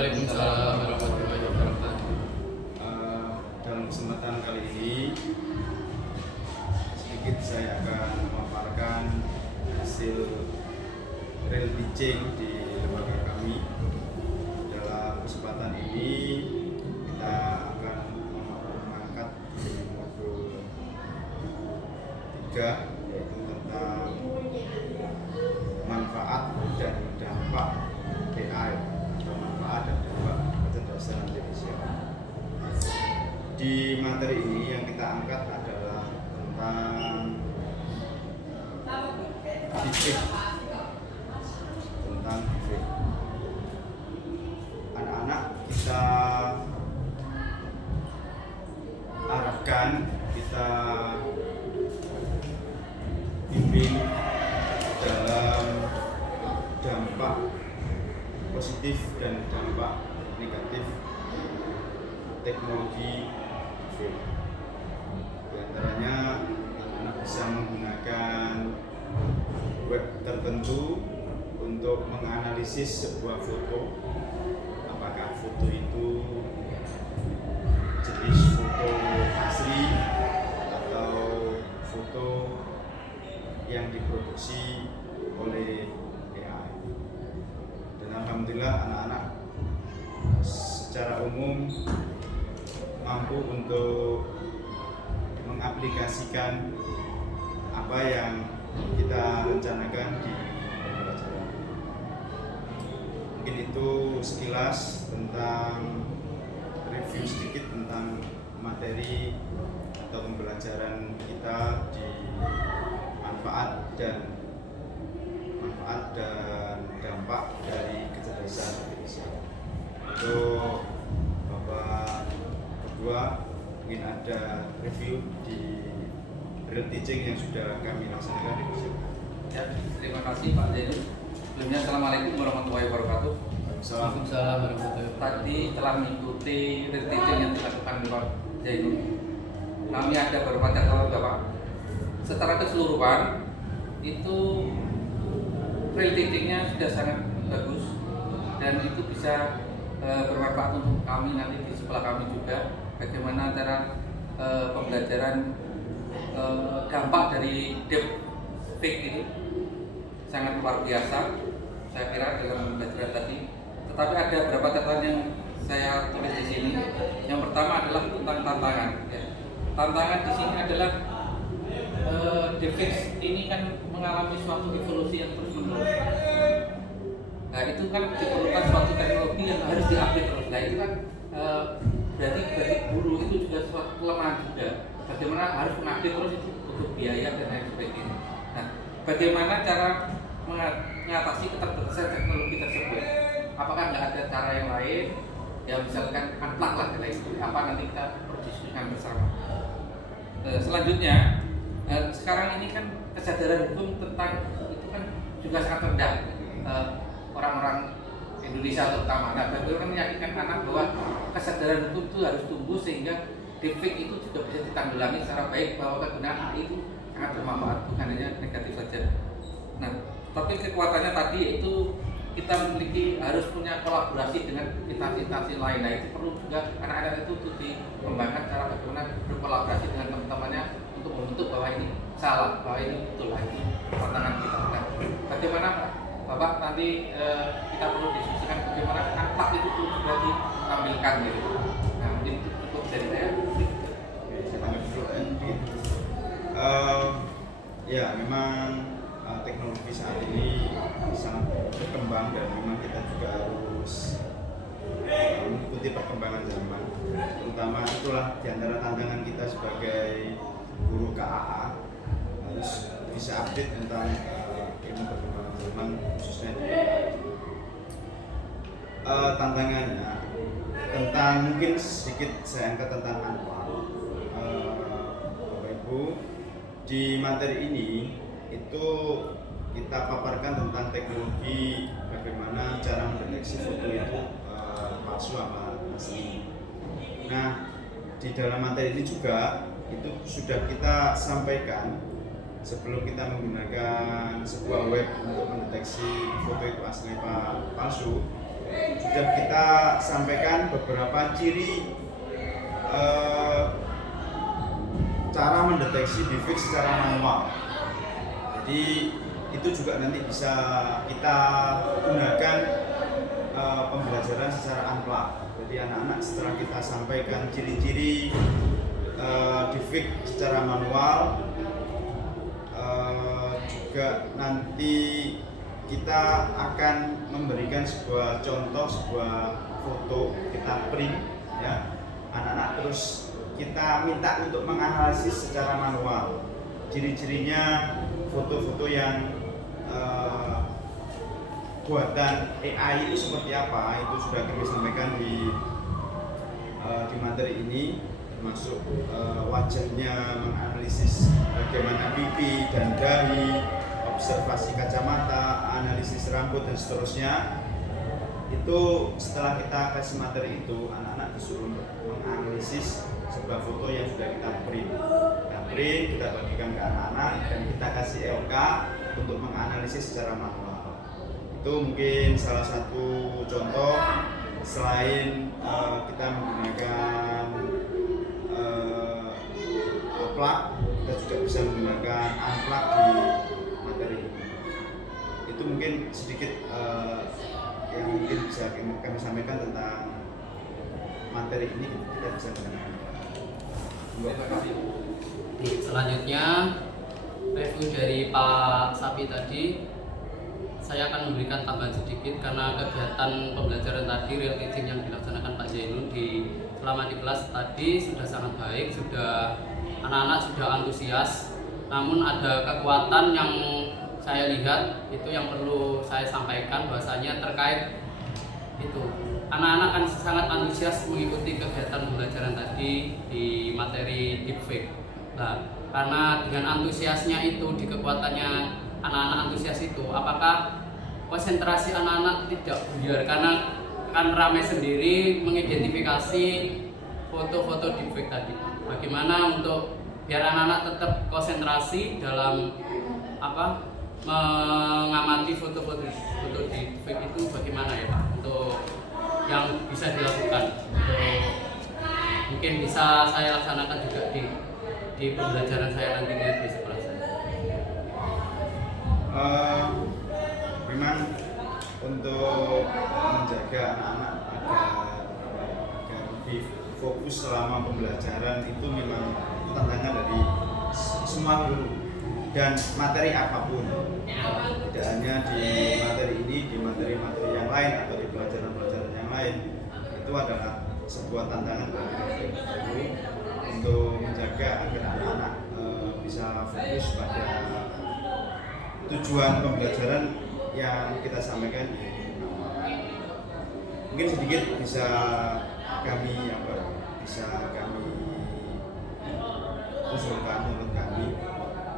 Waalaikumsalam warahmatullahi wabarakatuh. Dalam kesempatan kali ini sedikit saya akan memaparkan hasil real teaching di lembaga kami. Dalam kesempatan ini kita akan mengangkat di modul 3, yaitu tentang manfaat dan dampak AI atau manfaat dan dampak kecerdasan artifisial. Di materi ini yang kita angkat adalah tentang deepfake, tentang deepfake. Anak-anak kita arahkan, kita bimbing dalam dampak positif dan dampak negatif teknologi deepfake. Di antaranya anak-anak bisa menggunakan web tertentu untuk menganalisis sebuah foto, apakah foto itu jenis foto asli atau foto yang diproduksi oleh AI. Dan alhamdulillah anak-anak secara umum mampu untuk mengaplikasikan apa yang kita rencanakan di pembelajaran. Mungkin itu sekilas tentang review sedikit tentang materi atau pembelajaran kita di manfaat dan dampak dari kecerdasan artifisial. Untuk Bapak kedua, mungkin ada review di real teaching yang sudah kami laksanakan di Persib. Ya, terima kasih Pak Zainul. Sebelumnya Assalamualaikum warahmatullahi wabarakatuh. Waalaikumsalam warahmatullahi wabarakatuh. Tadi telah mengikuti real teaching yang dilakukan Pak Zainul. Kami ada beberapa catatan Bapak. Secara keseluruhan itu real teachingnya sudah sangat bagus dan itu bisa bermanfaat untuk kami nanti di sekolah kami juga. Bagaimana cara pembelajaran dampak dari deepfake itu sangat luar biasa saya kira dalam pembelajaran tadi. Tetapi ada beberapa catatan yang saya tulis di sini. Yang pertama adalah tentang tantangan. Ya. Tantangan di sini adalah deepfake ini kan mengalami suatu evolusi yang terus menerus. Nah itu kan diperlukan suatu teknologi yang harus diupdate terus. Nah itu kan berarti bagi guru itu juga suatu kelemahan juga. Bagaimana harus mengupdate terus itu butuh biaya dan lain sebagainya. Nah bagaimana cara mengatasi keterbatasan teknologi tersebut? Apakah nggak ada cara yang lain? Ya misalkan unplug lah kita itu. Apa nanti kita berdiskusikan bersama. Selanjutnya sekarang ini kan kesadaran hukum tentang itu kan juga sangat rendah orang-orang Indonesia terutama. Nah, bagaimana meyakinkan anak bahwa kesadaran hukum itu harus tumbuh sehingga deepfake itu juga bisa ditanggulangi secara baik, bahwa kegunaan AI itu sangat bermanfaat, bukan hanya negatif saja. Nah, tapi kekuatannya tadi itu kita memiliki harus punya kolaborasi dengan instansi-instansi lain. Nah, itu perlu juga anak-anak itu untuk dikembangkan cara bagaimana berkolaborasi dengan teman-temannya untuk membentuk bahwa ini salah, bahwa ini betul, ini tantangan kita. Nah, bagaimana Bapak nanti kita perlu diskusikan bagaimana unplug itu juga ditampilkan gitu. Nah, mungkin itu cukup dari saya. Ya, memang teknologi saat ini sangat berkembang dan memang kita juga harus mengikuti perkembangan zaman. Terutama itulah diantara tantangan kita sebagai guru KAA, harus bisa update tentang ilmu perkembangan zaman khususnya di tantangannya tentang, mungkin sedikit saya angkat tentang unplug. Bapak Ibu, di materi ini itu kita paparkan tentang teknologi bagaimana cara mendeteksi foto itu palsu sama asli. Nah, di dalam materi ini juga itu sudah kita sampaikan sebelum kita menggunakan sebuah web untuk mendeteksi foto itu asli apa palsu, sudah sudah kita sampaikan beberapa ciri cara mendeteksi defect secara manual. Jadi itu juga nanti bisa kita gunakan pembelajaran secara unplugged. Jadi anak-anak setelah kita sampaikan ciri-ciri defect secara manual, juga nanti kita akan memberikan sebuah contoh, sebuah foto kita print ya. Anak-anak terus kita minta untuk menganalisis secara manual ciri-cirinya foto-foto yang buatan AI itu seperti apa. Itu sudah kami sampaikan di materi ini, termasuk wajahnya, menganalisis bagaimana pipi dan dahi, observasi kacamata, analisis rambut dan seterusnya. Itu setelah kita kasih materi itu, anak-anak disuruh untuk menganalisis sebuah foto yang sudah kita print. Kita bagikan ke anak-anak dan kita kasih LK untuk menganalisis secara manual. Itu mungkin salah satu contoh. Selain kita menggunakan plug, kita juga bisa menggunakan unplug di materi ini. Itu mungkin sedikit yang mungkin bisa kami sampaikan tentang materi ini. Kita bisa gunakan. Terima kasih. Selanjutnya review dari Pak Sapi tadi, saya akan memberikan tambahan sedikit karena kegiatan pembelajaran tadi real teaching yang dilaksanakan Pak Zainul selama di kelas tadi sudah sangat baik, anak-anak sudah antusias. Namun ada kekuatan yang saya lihat itu yang perlu saya sampaikan, bahwasanya terkait itu anak-anak kan sangat antusias mengikuti kegiatan pembelajaran tadi di materi deepfake. Nah, karena dengan antusiasnya itu, di kekuatannya anak-anak antusias itu, apakah konsentrasi anak-anak tidak buyar karena kan ramai sendiri mengidentifikasi foto-foto deepfake tadi. Bagaimana untuk biar anak-anak tetap konsentrasi dalam mengamati foto-foto deepfake itu, bagaimana ya Pak untuk yang bisa dilakukan? Mungkin bisa saya laksanakan juga di pembelajaran saya nantinya di sekolah saya. Memang untuk menjaga anak-anak agar lebih fokus selama pembelajaran itu memang tantangan dari semua guru dan materi apapun. Tidak hanya di materi ini, di materi-materi yang lain atau di pelajaran-pelajaran yang lain, itu adalah sebuah tantangan bagi guru untuk menjaga agar anak-anak bisa fokus pada tujuan pembelajaran yang kita sampaikan. Mungkin sedikit bisa kami usulkan menurut kami,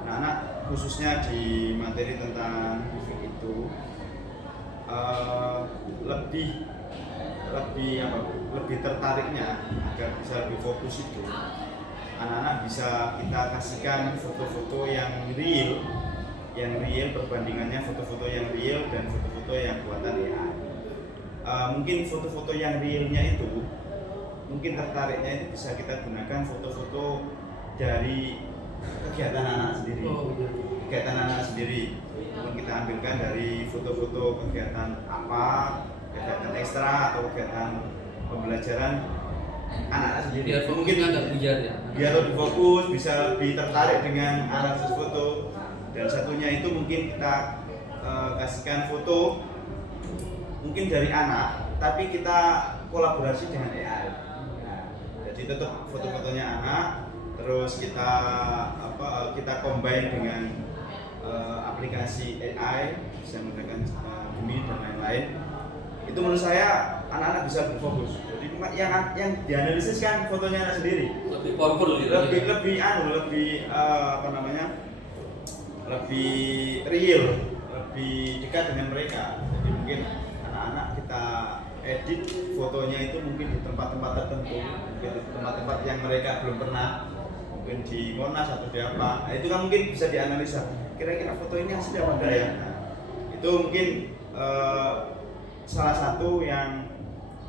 anak-anak khususnya di materi tentang deepfake itu lebih tertariknya agar bisa lebih fokus itu, anak-anak bisa kita kasihkan foto-foto yang real, perbandingannya foto-foto yang real dan foto-foto yang buatan AI. Mungkin foto-foto yang realnya itu, mungkin tertariknya itu bisa kita gunakan foto-foto dari kegiatan anak sendiri. Mungkin kita ambilkan dari foto-foto kegiatan kegiatan ekstra atau kegiatan pembelajaran anak sendiri. Biar fokusnya nggak buyar ya. Biar lebih fokus, bisa lebih tertarik dengan analisis foto. Dan satunya itu mungkin kita kasihkan foto mungkin dari anak, tapi kita kolaborasi dengan AI. Jadi tetap foto-fotonya anak, terus kita combine dengan aplikasi AI, bisa menggunakan Gemini dan lain-lain. Itu menurut saya anak-anak bisa berfokus. Jadi yang dianalisis kan fotonya anak sendiri. Lebih powerful gitu. Lebih real, lebih dekat dengan mereka. Jadi mungkin anak-anak kita edit fotonya itu mungkin di tempat-tempat tertentu, mungkin di tempat-tempat yang mereka belum pernah, mungkin di Monas atau di apa. Nah, itu kan mungkin bisa dianalisa. Kira-kira foto ini asli apa enggak ya? Nah, itu mungkin salah satu yang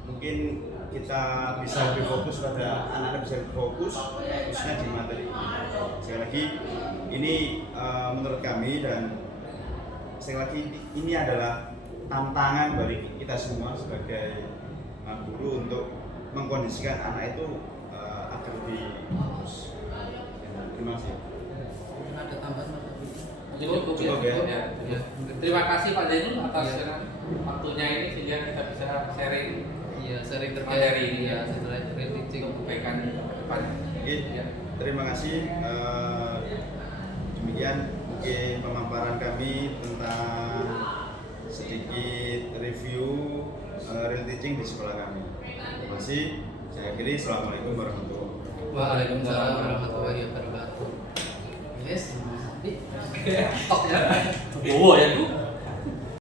mungkin kita bisa lebih fokus pada anak-anak bisa lebih fokus khususnya di materi ini. Sekali lagi ini menurut kami dan sekali lagi ini adalah tantangan bagi kita semua sebagai guru untuk mengkondisikan anak itu agar lebih fokus. Terima kasih. Ada tambahan Mas? Cukup ya. Ya. Terima kasih Pak Zainul atas Ya. waktunya ini sehingga kita bisa sharing Iya, sering materi terkait ini ya, setelah real teaching. untuk kebaikan ke depan. Oke, Ya. terima kasih. Demikian mungkin pemaparan kami tentang sedikit review real teaching di sekolah kami. Terima kasih. Saya akhiri. Assalamualaikum warahmatullahi wabarakatuh. Waalaikumsalam warahmatullahi wabarakatuh. Yes, nanti. Oh ya, Bu.